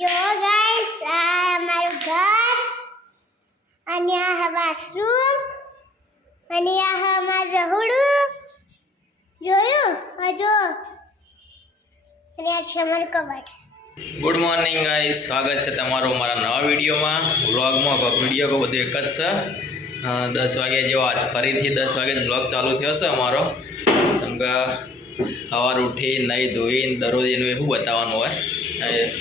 જો ગાઈસ આ અમારું ઘર અને આ બાથરૂમ અને આ અમારું રહોડું જોયું હજો અને આ છે અમારું કબાટ. ગુડ મોર્નિંગ ગાઈસ, સ્વાગત છે તમારું અમારા નવા વિડીયોમાં. વ્લોગમાં વિડીયો કો બધું એક જ છે. 10 વાગે જેવો આજ ફરીથી 10 વાગે વ્લોગ ચાલુ થયો છે અમારો. કેમ કે સવાર ઉઠી નહીં ધોઈને દરરોજ એનું એવું બતાવવાનું હોય.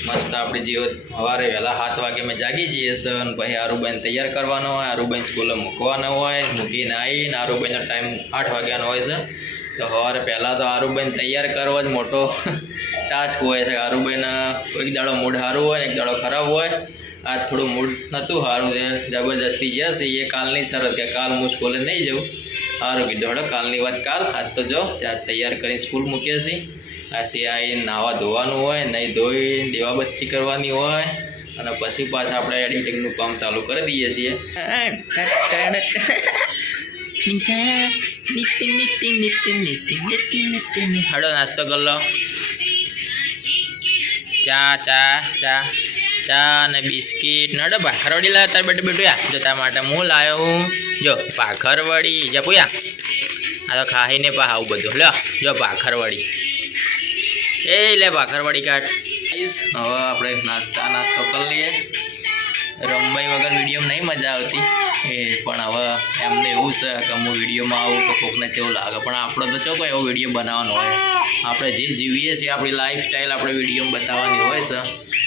મસ્ત આપણે જે સવારે વહેલા 7 વાગે અમે જાગી જઈએ છીએ અને પછી આરુબાઈને તૈયાર કરવાનો હોય, આરુબાઈને સ્કૂલે મૂકવાનો હોય, મૂકીને આવીને આરુબાઈનો ટાઈમ 8 વાગ્યાનો હોય છે. તો સવારે પહેલાં તો આરુબાઈને તૈયાર કરવો જ મોટો ટાસ્ક હોય છે. આરુબાઈને એક દાડો મૂડ સારું હોય ને એક દાડો ખરાબ હોય. આજ થોડું મૂડ નહોતું સારું, એ જબરજસ્તી જશે. એ કાલની શરત કે કાલ હું સ્કૂલે નહીં જાઉં. સારું કીધું હડો કાલની વાત કાલ. આજ તો જો ત્યાં તૈયાર કરીને સ્કૂલ મૂકીએ છીએ. પછી આવીને નાવા ધોવાનું હોય, નહીં ધોઈને દીવાબત્તી કરવાની હોય અને પછી પાછા આપણે એડિટિંગનું કામ ચાલુ કરી દઈએ છીએ. હડો નાસ્તો કરી લો. ચા અને બિસ્કીટ નડો. ભાખરવડી લાવ્યો તાર બેટું બેટું યા જો તાર માટે હું લાવ્યો હું. જો ભાખરવડી જપુયા. આ તો ખાઈને પા આવું બધું લ્યો. જો ભાખરવડી એ લે ભાખરવડી કાઢ. હવે આપણે નાસ્તો કરી લઈએ. રમભાઈ વગર વિડીયોમાં નહીં મજા આવતી એ પણ હવે એમને એવું છે કે હું વિડીયોમાં આવું તો કોકને એવું લાગે. પણ આપણો તો ચોખ્ખો એવો વિડીયો બનાવવાનો હોય. આપણે જે જીવીએ છીએ આપણી લાઈફસ્ટાઈલ આપણે વિડીયોમાં બતાવવાની હોય છે.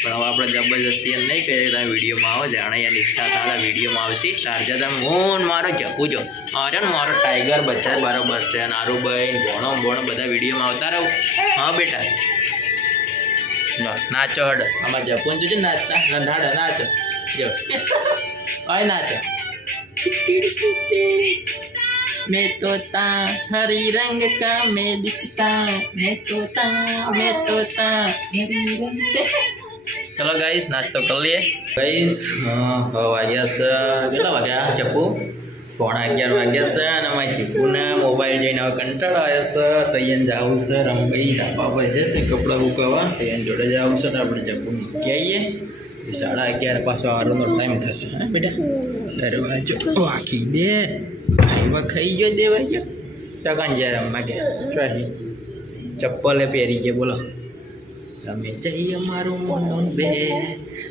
પણ હવે આપણે જબરજસ્તી એમ નહીં કહીએ તમે વિડીયોમાં આવો. જાણે એની ઈચ્છા થાય વિડીયોમાં આવશે તારજા તમે હું મારો જપું જો અરે ને મારો ટાઈગર બધા બરાબર છે. નારુભાઈ ભોણો બધા વિડીયોમાં આવતા રહું. હા બેટા નાચો હડ આમાં જપું જોજે નાચતા નાચો જો ઓય નાચો. मैं तोता हरी रंग का मैं दिखता मैं तोता हरी रंग से. चलो गाइस नाश्तो कर लिए गाइस. વાગ્યા છે કેટલા વાગ્યા ચપ્પુ? 11:15 વાગ્યા છે અને મારી ચીપુને મોબાઈલ જોઈને હવે કંટાળો આવ્યો છે. તૈયાર જવું છે રમભાઈ ધાબા પર જશે કપડાં ઉકવવા. તૈયાર જોડે જવું છે તો આપણે ચપ્પુ મૂકી આવીએ. 11:30 પાછો આવવાનો ટાઈમ થશે. હા બેટા દરવાજો વાંકી દે. ભાઈમાં ખાઈ ગયો દેવાઈ ગયો ચકાન જાય રમવા ગયા ચોહી ચપ્પલે પહેરી ગયા. બોલો તમે જઈએ અમારું મન બે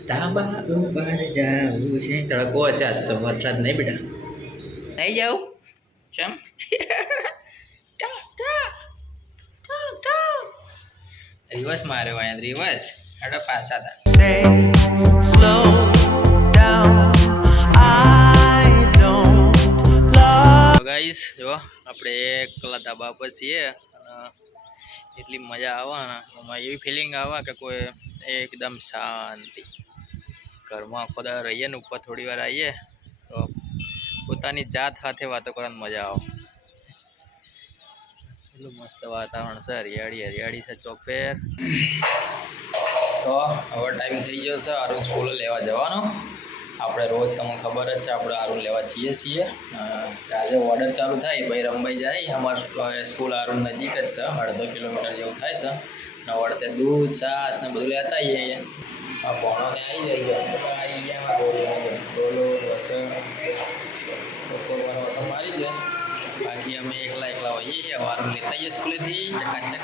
ધાબા ઉપર જાવું છે. તડકો હશે આજ તો વરસાદ નહીં બેટા નહીં જાઉં કેમ? રિવર્સ માર્યો અહીંયા રિવર્સ હડો પાછા હતા. ગાઈસ જો આપણે એકલા ધાબા પર છીએ અને એટલી મજા આવે ને એમાં એવી ફિલિંગ આવે કે કોઈ એકદમ શાંતિ. ઘરમાં આખો દાડો રહીએ ને ઉપર થોડી વાર આવીએ તો પોતાની જાત સાથે વાતો કરવાની મજા આવે. એટલું મસ્ત વાતાવરણ છે. હરિયાળી છે ચોફેર. તો હવે ટાઈમ થઈ ગયો છે આરું સ્કૂલે લેવા જવાનો. આપણે રોજ તમને ખબર જ છે આપણે આરું લેવા જઈએ છીએ. આજે ઓર્ડર ચાલુ થાય ભાઈ રમભાઈ જાય. અમારું સ્કૂલ આરું નજીક જ છે, 1.5 કિલોમીટર જેવું થાય છે. ને વળતે દૂધ છાશ ને બધું લેતા આવીએ. આ ભણોને આવી જાય આવી ગયા ગોલો રસણ મારી જાય. બાકી અમે એકલા હોઈએ છીએ. આરું લેતા આવીએ સ્કૂલેથી ચકાચક.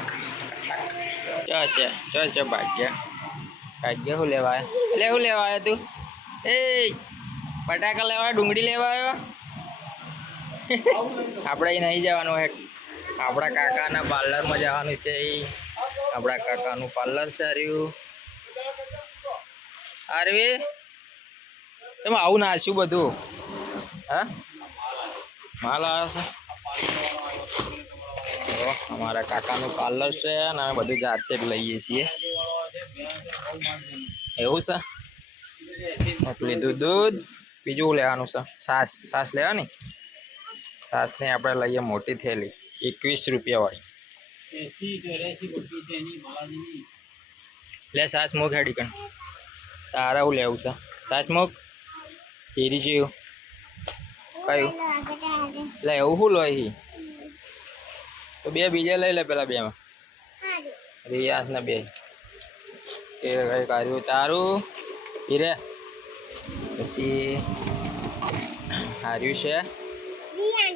છે ભાગ્ય શું લેવા આવ્યો? શું લેવા આવ્યો તું? એ બટાકા લેવા ડુંગળી લેવા આવ્યો? આપણે નહીં જવાનું હોય. આપણા કાકાના પાર્લરમાં જવાનું છે. આપણા કાકાનું પાર્લર છે. આરવી એમાં આવું નાખ્યું બધું. હા માલ આવે છે. અમારા કાકાનું પાર્લર છે અને અમે બધું જાતે જ લઈએ છીએ. એવું છે. લીધું દૂધ. બીજું લેવાનું છે છાશ લેવાની. છાશની આપણે લઈએ મોટી થેલી 21 રૂપિયા વાળી. લે છાશ મૂક હેડી કણ. તારે એવું લેવું છે છાશ મૂક. હીરી જેવું કયું લે એવું શું લો? તો બે બીજા લઈ લે પેલા બેમાં રિયાસ ને બે કે કંઈક આવ્યું તારું હીરે પછી હાર્યું છે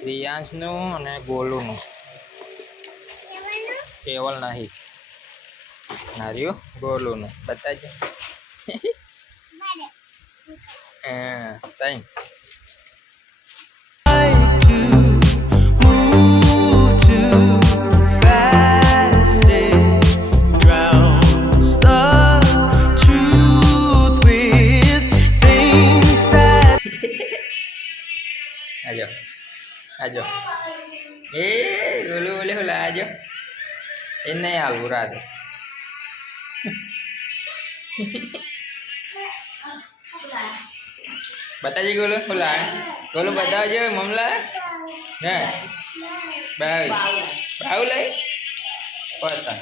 રિયાંશનું અને ગોલુનું કેવલ નહીં હાર્યું ગોલુનું બતાવજો તઈ આજો આજો એ ઓલું ઓલે ઓલા આજો એ નહીં હાલવું રાત બતાજી ગોલું ઓલા ગોલું બતાવજો મમલા હે બાવી બાવ લઈ પતા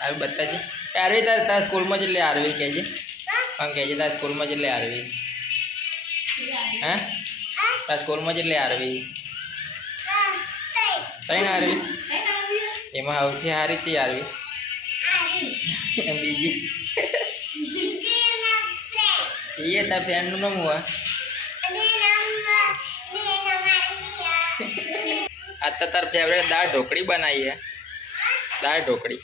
આવું બતાજી આરવી તાર સ્કૂલમાં જ એટલે આરવી કહેજે પણ કહેજે તાર સ્કૂલમાં જ એટલે આરવી હે તાર સ્કૂલમાં જ એટલે આરવી કઈ ના આરવી એમાં સૌથી સારી છે આરવી બીજી એ તાર ફ્રેન્ડનું નામ હુआ આ તો તાર ફેવરેટ દાળ ઢોકળી બનાવી હે દાળ ઢોકળી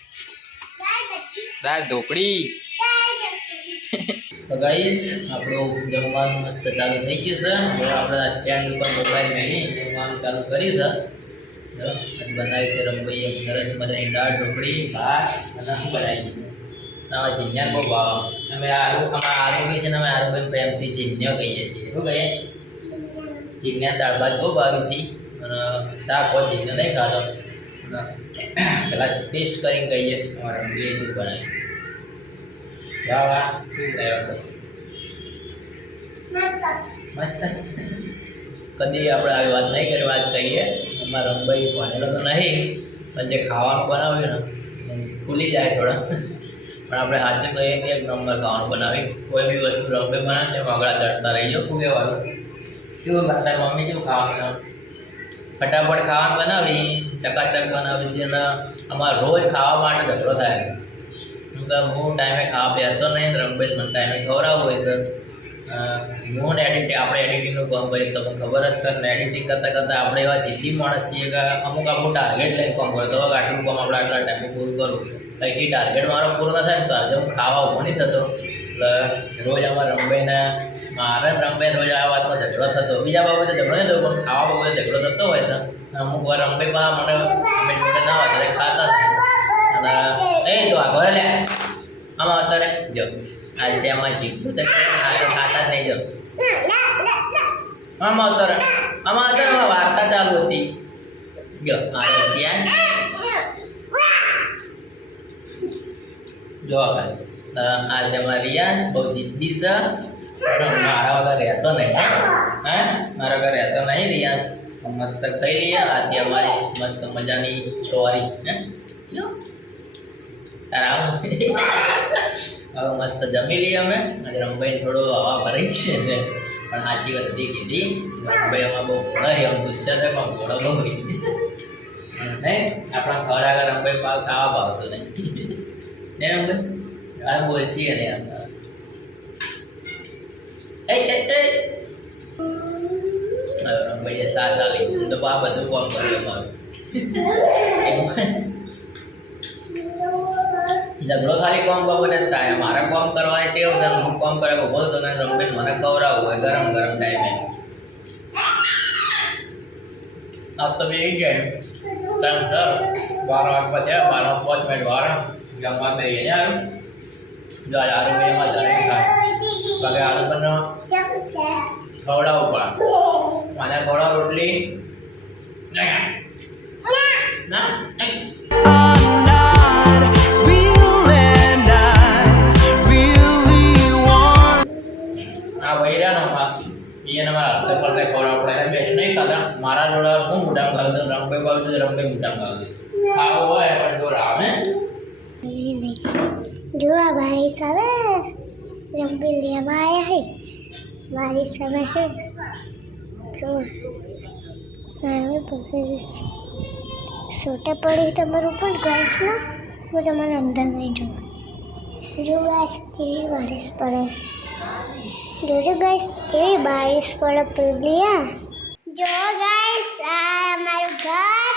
તો ગાઈસ આપણું જમવાનું મસ્ત ચાલુ થઈ ગયું છે હવે આપણે આ સ્ટેન્ડ ઉપર મોબાઈલ મેળવી જમવાનું ચાલુ કરી છે બનાવી છે રંભાઈએ સરસ મજાની દાળ ઢોકળી ભાત અને શું બનાવી આમાં જીન્યા બહુ ભાવ અમે અમારા આરોગ્ય છે ને અમે આરોગ્ય પ્રેમથી જીન્યો કહીએ છીએ શું કહીએ જીન્યા દાળ ભાત બહુ ભાવી છે અને શાક હોય જીન્યો નહીં ખાતો પેલા ટેસ્ટ કરીને કહીએ અમારા રંભાઈએ શું બનાવ્યું વાહ વાહ શું બનાવ્યો મસ્ત કદી આપણે આવી વાત નહીં કરી વાત કહીએ અમારા રંભાઈ ભણેલો તો નહીં પણ જે ખાવાનું બનાવ્યું ને ખુલી જાય થોડા પણ આપણે સાચું કહીએ કે એક નંબર ખાવાનું બનાવી કોઈ બી વસ્તુ રંભાઈ બનાવે ને આગળ ચડતા રહી જાઓ શું કહેવાનું કેવું તારી મમ્મી કેવું ખાવાનું ફટાફટ ખાવાનું બનાવી ચકાચક બનાવી છે અને અમારે રોજ ખાવા માટે ઝઘડો થાય હું ટાઈમે ખાવા બેસતો નહીં રંભાઈ મને ટાઈમે ખવડાવવું હોય છે હું આપણે એડિટિંગનું કામ કરીએ તો ખબર જ છે ને એડિટિંગ કરતાં આપણે એવા જિદ્દી માણસ છીએ કે અમુક ટાર્ગેટ લઈને કામ કરે તો આટલું કામ આપણે આટલા ટાઈમે પૂરું કરું કંઈક એ ટાર્ગેટ મારો પૂરો ના થાય તો આજે હું ખાવા ઊભો નહીં થતો એટલે રોજ અમારા રંભાઈને મારે રંભાઈ રોજ આ વાતનો ઝઘડો થતો બીજા બાબતે ઝઘડો નહીં થતો પણ ખાવા બાબતે ઝઘડો થતો હોય છે અમુક વાર રંભાઈ પા મને અમે જોડે ના હોય ત્યારે ખાતા અને એ તો આગળ લે આમાં અત્યારે જો આ છે આમાં જીભું તો ખાતા જ નહીં જો આમાં અત્યારે વાર્તા ચાલુ હતી જો ત્યાં જો આ છે અમારા રિયાઝ બહુ જિદ્દી છે મારા વગર રહેતો નહીં હે મારા વગર રહેતો નહીં રિયાઝ મસ્ત ખાઈ લઈએ આજે અમારી મસ્ત મજાની ચોરી હે જો તારા હવે મસ્ત જમી લઈએ અમે આજે રંભાઈ થોડો હવા ભરાઈ છે પણ સાચી વાત કીધી રંભાઈ આમાં બહુ ભોળા એમ ગુસ્સે છે પણ ભોળો બહુ નહીં આપણા ઘર આગળ રંભાઈ પાક ખાવા ભાવતું નહીં ને રંભાઈ આ બોલ છીએ ને રંભાઈએ સા લીધું તો આ બધું કામ કર્યું અમારું ઝઘડો ખાલી કામ બાબતે જ થાય મારે કામ કરવાની ટેવ છે હું કામ કરે ઉભો તો ને રંભાઈ મને ખવડાવવું હોય ગરમ ટાઈમે આપ તો બે જાય ટાઈમ સર 12 પછી 12 5 મિનિટ વાર જમવા બે યાર જો આલુ એમાં ધરે ખાય પગે આલુ બનો ખવડાવવું પડે મને ખવડાવ રોટલી ના મારા જોડે હું મોટા ખાધું રંભાઈ બાજુ રંભાઈ મોટા ખાધું ખાવું હોય પણ જોર આવે જો આ બારિશ આવે રંભાઈ લેવા આવ્યા હે બારિશ આવે હે તો હવે પછી સોટા પડી તમારું પણ ગાઈસ ના હું તમારે અંદર લઈ જાઉં જો ગાઈસ કેવી બારિશ પડે, જોજો ગાઈસ કેવી બારિશ પડે પેલી. જો ગાઈસ આ અમારું ઘર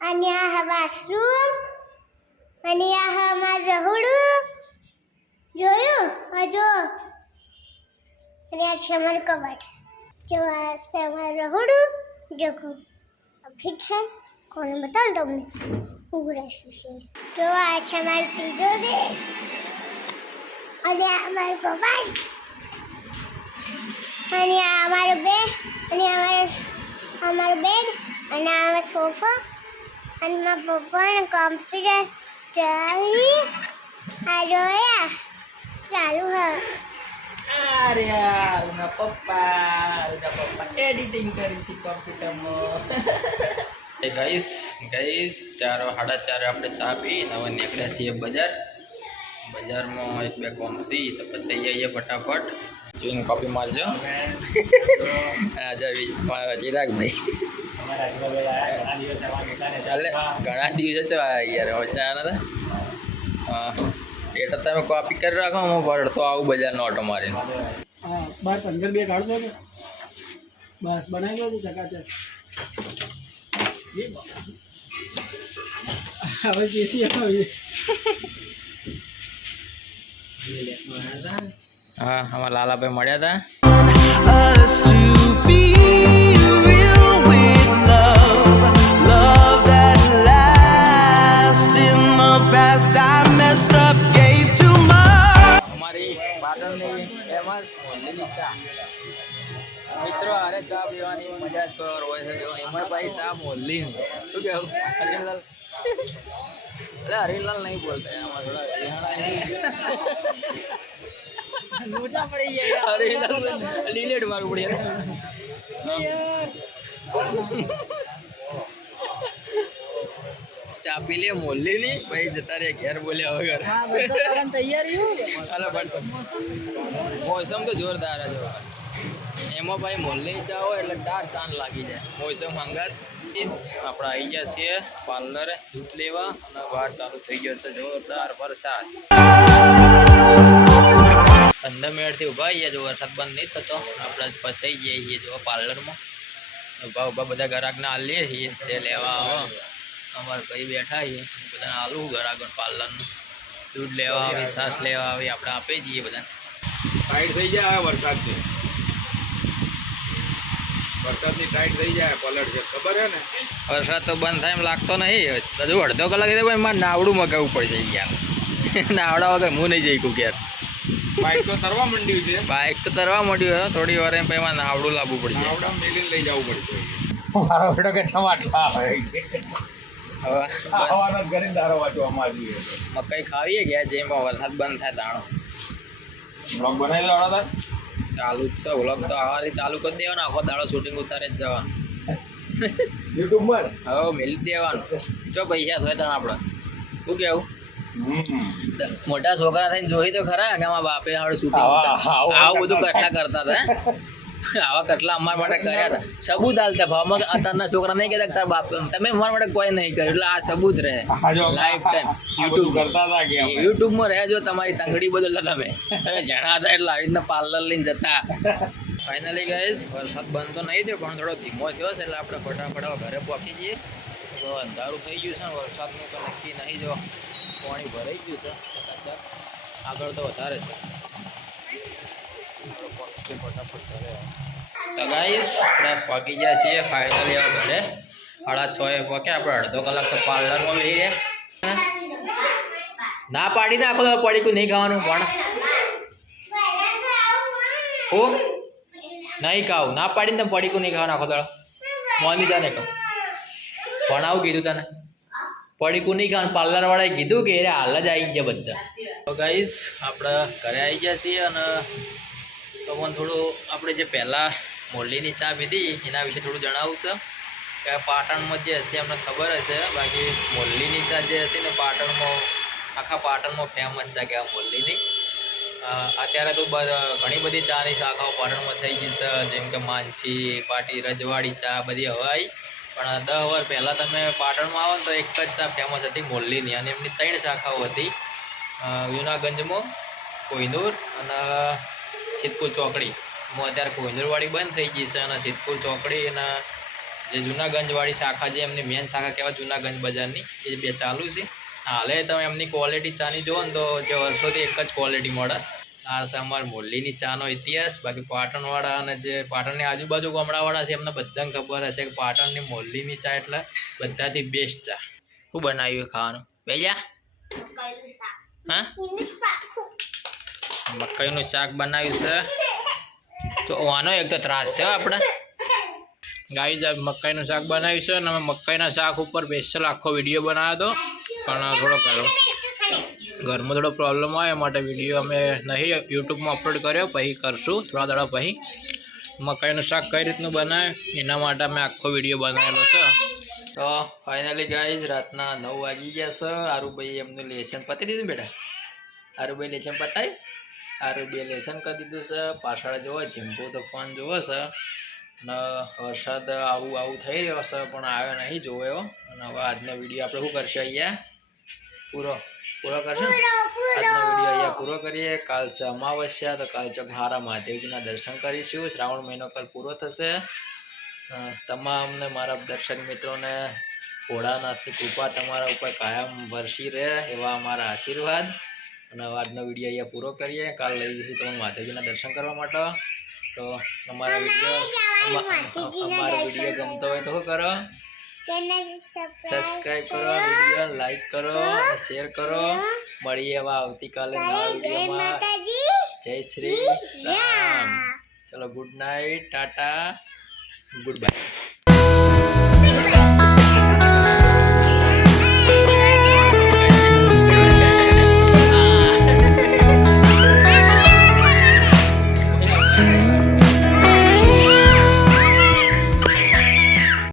અને આ બાથરૂમ અને આ અમારું રહોડું જોયું હજો અને આ છે અમારું કબાટ. જો આ છે અમારું રહોડું જો અભી છે કોને બતાવું તમને ઉઘરાશું છે. જો આ છે અમારી તિજોરી અને આ અમારું કબાટ અને આ અમારો બેડ અને અમારો બેડ અને આ અમારો સોફો અને મારા પપ્પાનું કોમ્પ્યુટર ચાલી આ જોયા ચાલુ હા. અરે યાર ના પપ્પા એડિટિંગ કરી છે કોમ્પ્યુટરમાં. ગાઈસ 4:30 આપણે ચા પી હવે નીકળ્યા છીએ બજારમાં એક બે કોમ સી તો પતી જઈએ ફટાફટ. જોઈને કોપી મારજો. ચિરાગભાઈ ચાલે ઘણા દિવસે છે યાર હવે ચા નતા. હા એટલે તમે કોપી કરી રાખો હું ભરતો આવું બજારનો ઓટો મારે. હા 12-15 બે કાઢજો કે બસ બનાવી દો ચકાચક. હવે કેસી આવી હા અમારા લાલાભાઈ મળ્યા હતા. us to be real with love that lasts. In the past I messed up, gave too much. અમારી પાટણની ફેમસ મોલ્લીની ચા. મિત્રો અરે ચા પીવાની મજા જ કરોર હોય છે. જો એમાં ભાઈ ચા મોલ્લીની શું કેવું હરિલાલ? એટલે હરિલાલ નહીં બોલતા એમાં થોડા લોચા પડી ગયા. હરિલાલ ડિલેટ મારવું પડે. ચા પી લે મોલ્લીની ભાઈ જતા રે ઘેર બોલ્યા વગર. હા બેટા તૈયારી મોસમ તો જોરદાર છે એમાં ભાઈ મોલ્લીની ચા હોય એટલે 4 ચાંદ લાગી જાય. મોસમ હંગાત આપણે આવી ગયા છીએ પાર્લરે દૂધ લેવા અને બહાર ચાલુ થઈ ગયો છે જોરદાર વરસાદ. 15 મિનિટથી ઊભા આવીએ જો વરસાદ બંધ નહીં થતો આપણે ફસાઈ જઈએ છીએ જો પાર્લરમાં. ઊભા બધા ગ્રાહકને આલીએ છીએ તે લેવા આવો. અમારા ભાઈ બેઠા છીએ બધાને આલું ગ્રાહકો પાર્લરનું દૂધ લેવા આવે સાસ લેવા આવે આપણે આપી દઈએ બધાને. ટાઈટ થઈ જાય વરસાદની ટાઈટ થઈ જાય પલટ છે ખબર છે ને. વરસાદ તો બંધ થાય એમ લાગતો નહીં હજુ અડધો કલાક ભાઈ મારે નાવડું મગાવવું પડશે યાર. નાવડા વગર હું નહીં જઈ કું યાર. બાઇક તો તરવા માંડ્યું છે. બાઇક તો તરવા માંડ્યું થોડી વાર એમ પછી નાવડું લાવવું પડશે. આવડા મેલીને લઈ જવું પડશે. મારો બેટો કે ટમાટા આવાના ઘરે દારો વાંચવા માંડીએ. મકાઈ ખાવીએ ગયા જેમાં વરસાદ બંધ થાય તાણો બ્લોગ બનાવી દો આવડા ચાલુ જ છે વ્લોગ તો આવાથી ચાલુ કરી દેવાનો આખો દાડો શૂટિંગ ઉતારે જ જવાનું. યુટ્યુબ પર હવે મેલી દેવાનું જો પૈસા થાય તાણ આપણે શું કેવું. મોટા છોકરા થઈને જોઈ તો ખરા કે અમારા બાપે આપણે શૂટિંગ આવું બધું કેટલા કરતા હતા. આવા કેટલા અમારા માટે કર્યા હતા. સબૂત હાલતા ભાવમાં અત્યારના છોકરા નહીં કહેતા તારા બાપ તમે અમારા માટે કોઈ નહીં કર્યું એટલે આ સબૂત રહે લાઈફ ટાઈમ. યુટ્યુબ કરતા હતા કે યુટ્યુબમાં રહેજો તમારી તંગડી બદલતા તમે જણા હતા એટલે આવી રીતના પાર્લર લઈને જતા. ફાઇનલી ગાઈસ વરસાદ બંધ તો નહીં થયો પણ થોડો ધીમો થયો છે એટલે આપણે ફટાફટ ઘરે પહોંચી જઈએ. તો અંધારું થઈ ગયું છે વરસાદનું તો નક્કી નહીં જો પાણી ભરાઈ ગયું છે કદાચ આગળ તો વધારે છે. ફટાફટ ઘરે તો ગાઈસ આપણે પહોંચી ગયા છીએ ફાઇનલી હવે ઘરે 6:30 પહોંચ્યા. આપણે અડધો કલાક તો પાર્લરમાં બેસીએ. ના પાડી નાખો તો પડીકું નહીં ખાવાનું પણ ઓ નહીં ખાવ ના પાડીને તમે પડીકું નહીં ખાવાનું આખો દાડો મોની તને કહું પણ આવું કીધું તને પડીકું નહીં ખાવાનું પાર્લરવાળાએ કીધું કે એ હાલ જ આવી ગયા બધા. તો ગાઈસ આપણે ઘરે આવી ગયા છીએ અને તો મને થોડું આપણે જે પહેલાં મોલ્લીની ચા પીધી એના વિશે થોડું જણાવું છે કે પાટણમાં જે હશે અમને ખબર હશે બાકી મોલ્લીની ચા જે હતી ને પાટણમાં આખા પાટણમાં ફેમસ છે કે આ મોલ્લીની. અત્યારે તો ઘણી બધી ચાની શાખાઓ પાટણમાં થઈ ગઈ છે જેમ કે માનસી પાટી રજવાડી ચા બધી હવે આવી પણ 10 વર્ષ પહેલાં તમે પાટણમાં આવો ને તો એક જ ચા ફેમસ હતી મોલ્લીની અને એમની 3 શાખાઓ હતી જૂનાગંજમાં કોહિનૂર અને સિદ્ધપુર ચોકડીમાં અત્યારે કોહિનૂરવાળી બંધ થઈ ગઈ છે અને સિદ્ધપુર ચોકડી અને જે જૂનાગંજવાળી શાખા જે એમની મેન શાખા કહેવાય જૂનાગંજ બજારની એ બે ચાલુ છે. હાલે તમે એમની ક્વોલિટી ચાની જુઓ ને તો જે વર્ષોથી એક જ ક્વોલિટી મળે. આ છે અમારા મોરલીની ચાનો ઇતિહાસ. બાકી પાટણવાળા અને જે પાટણની આજુબાજુ ગામડાવાળા છે એમને બધાને ખબર હશે કે પાટણની મોરલીની ચા એટલે બધાથી બેસ્ટ ચા. શું બનાવ્યું ખાવાનું બેજા? હા, મકાઈનું શાક બનાવ્યું છે. તો આનો એક તો ત્રાસ છે આપણે ગાઈઝ. મકાઈનું શાક બનાવ્યું છે અને અમે મકાઈના શાક ઉપર સ્પેશિયલ આખો વિડીયો બનાવ્યો હતો, પણ થોડો ઘરમાં થોડો પ્રોબ્લેમ આવ્યો માટે વિડીયો અમે નહીં યુટ્યુબમાં અપલોડ કર્યો. પછી કરશું થોડા દાડા પછી. મકાઈનું શાક કઈ રીતનું બનાવે એના માટે અમે આખો વિડીયો બનાવેલો છે. તો ફાઇનલી ગાઈઝ રાતના 9 વાગી ગયા છે. આરુભાઈ એમનું લેસન પતી દીધું બેટા? આરુભાઈ લેસન પતાય? આરુભાઈ લેસન કરી દીધું છે. પાછળ જોવો ચીમ્પુ તો ફોન જોવો છે અને વરસાદ આવું થઈ રહ્યો છે પણ આવ્યો નહીં જોવો એવો. અને હવે આજનો વિડીયો આપણે શું કરશે અહીંયા પૂરો કરશે. આજનો વિડીયો અહીંયા પૂરો કરીએ. કાલ છે અમાવસ્યા, તો કાલ ચકહારા મહાદેવજીના દર્શન કરીશું. શ્રાવણ મહિનો કાલ પૂરો થશે. તમામને મારા દર્શક મિત્રોને ભોળાનાથની કૃપા તમારા ઉપર કાયમ વરસી રહે એવા અમારા આશીર્વાદ. અને આજનો વિડીયો અહીંયા પૂરો કરીએ. કાલ લઈ જઈશું તમે મહાદેવજીના દર્શન કરવા માટે. તો અમારા વિડીયો ગમતો હોય તો શું કરો? સબસ્ક્રાઈબ કરો, વિડીયો લાઈક કરો, શેર કરો. મળીએ હવે આવતીકાલે નવા વિડીયોમાં. જય શ્રી રામ. ચલો good night, Tata, good bye.